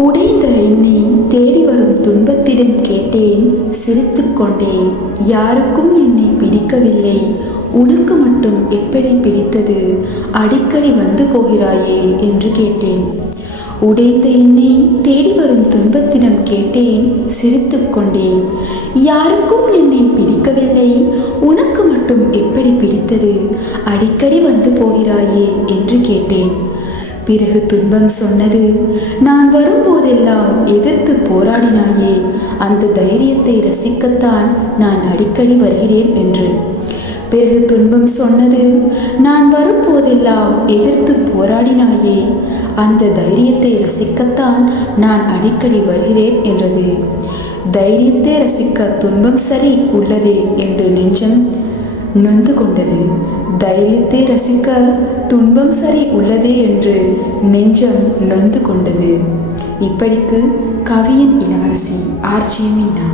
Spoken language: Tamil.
உடைந்த என்னை தேடி வரும் துன்பத்திடம் கேட்டேன், சிரித்து கொண்டேன். யாருக்கும் என்னை பிடிக்கவில்லை, உனக்கு மட்டும் எப்படி பிடித்தது? அடிக்கடி வந்து போகிறாயே என்று கேட்டேன். உடைந்த என்னை தேடி வரும் துன்பத்திடம் கேட்டேன், சிரித்து கொண்டேன். யாருக்கும் என்னை பிடிக்கவில்லை, உனக்கு மட்டும் எப்படி பிடித்தது? அடிக்கடி வந்து போகிறாயே என்று கேட்டேன். பிறகு துன்பம் சொன்னது, நான் வரும்போதெல்லாம் எதிர்த்து போராடினாயே, அந்த தைரியத்தை ரசிக்கத்தான் நான் அடிக்கடி வருகிறேன் என்று. பிறகு துன்பம் சொன்னது, நான் வரும்போதெல்லாம் எதிர்த்து போராடினாயே, அந்த தைரியத்தை ரசிக்கத்தான் நான் அடிக்கடி வருகிறேன் என்றது. தைரியத்தை ரசிக்க துன்பம் சரி உள்ளதே என்று நெஞ்சம் நொந்து கொண்டது. தைரியத்தை ரசிக்க துன்பம் சரி உள்ளதே என்று நெஞ்சம் நொந்து கொண்டது. இப்படிக்கு கவியின் இளவரசி ஆர்ஜே மீனா.